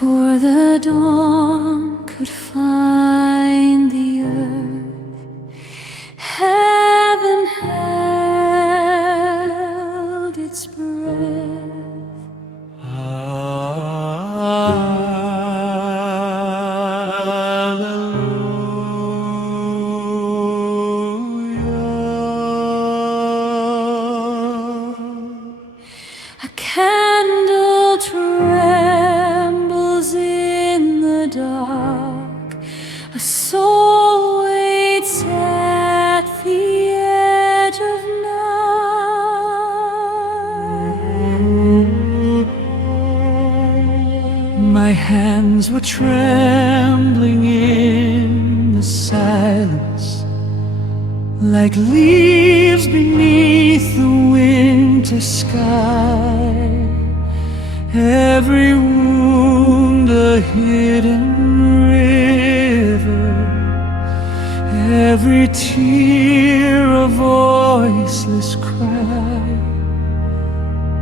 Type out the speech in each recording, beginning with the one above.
before the dawn could find the earth, heaven held its breath. A candle trembles in the dark, a soul waits at the edge of night. My hands were trembling in the silence, like leaves beneath the winter sky. Every wound a hidden river, every tear a voiceless cry.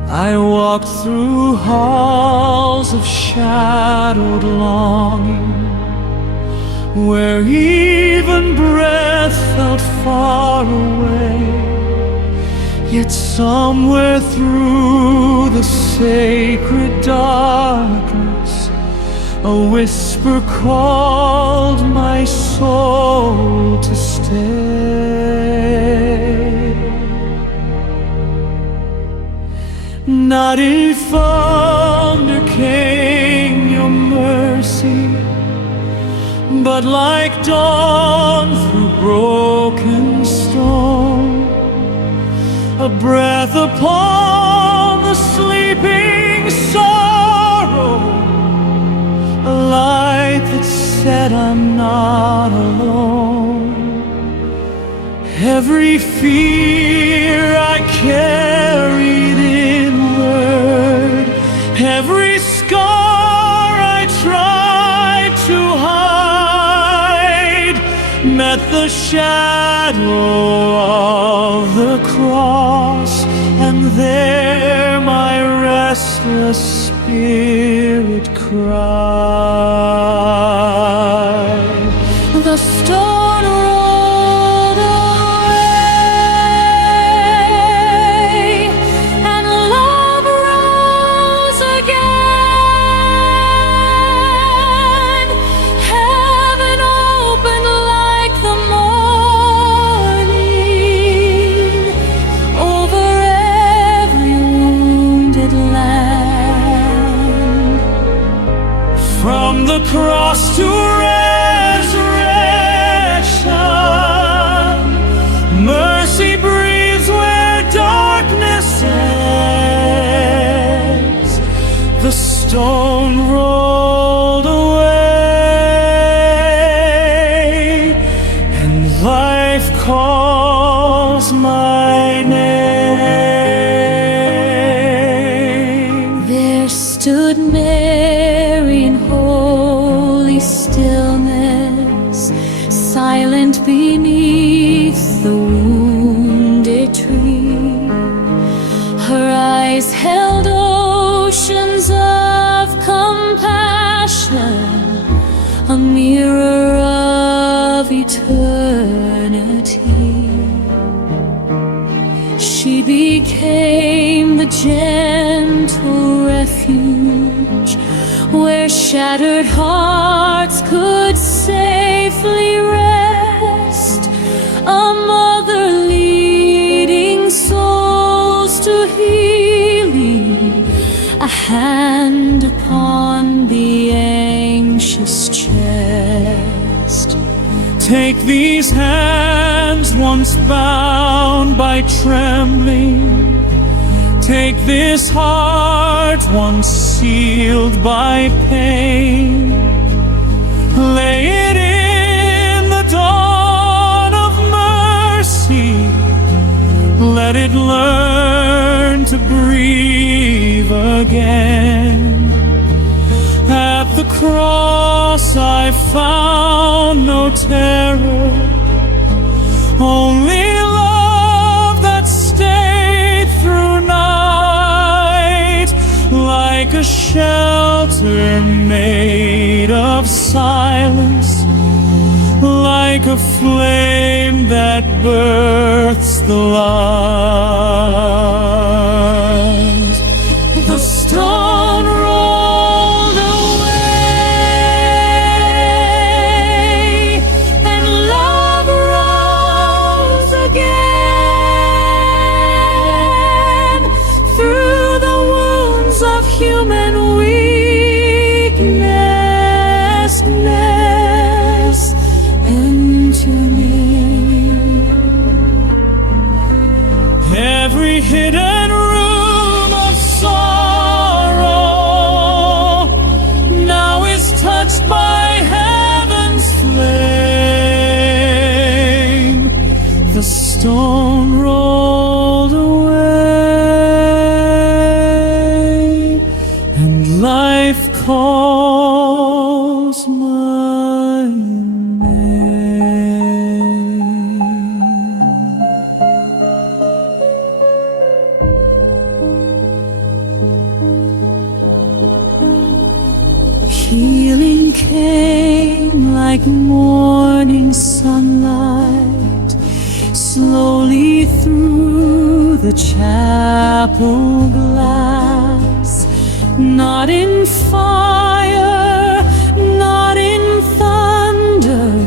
I walked through halls of shadowed longing, where even breath felt far away. Yet somewhere through the sacred darkness, a whisper called my soul to stay. Not in thunder came your mercy, but like dawn through broken stone, a breath upon the sleeping sorrow, a light that said I'm not alone. Every fear I carried inward, every scar I tried to hide, met the shadow of the cross, and there my restless spirit cried. The stone rolled away, and love rose again. Heaven opened like the morning over every wounded land. From the cross to resurrection, mercy breathes where darkness ends. The stone rolled away, and life calls my name. There stood Mary in holy stillness, silent beneath the wounded tree. Her eyes held oceans of compassion, a mirror of eternity. She became the gentle refuge where shattered hearts could safely rest, a mother leading souls to healing, a hand upon the anxious chest. Take these hands once bound by trembling, take this heart once sealed by pain, lay it in the dawn of mercy, let it learn to breathe again. At the cross I found no terror, only love that stayed through night, like a shelter altar made of silence, like a flame that births the light. The stone rolled away, and love rose again through the wounds of human weakness. Every hidden room of sorrow now is touched by heaven's flame. The stone rolled away, and life calls my healing came like morning sunlight, slowly through the chapel glass. Not in fire, not in thunder,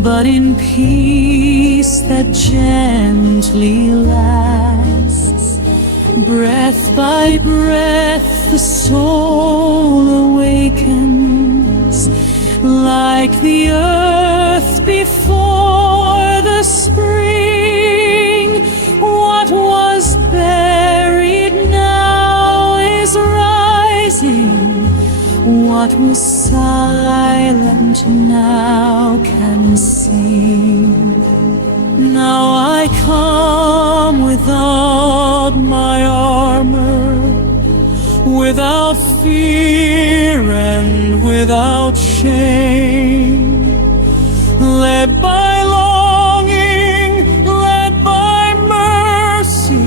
but in peace that gently lasts. Breath by breath the soul awakens, like the earth before the spring. What was buried now is rising, what was silent now can sing. Now I come without my armor, without fear and without shame, led by longing, led by mercy,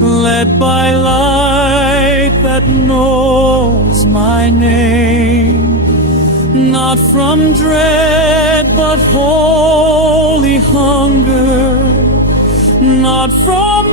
led by light that knows my name. Not from dread but holy hunger, not from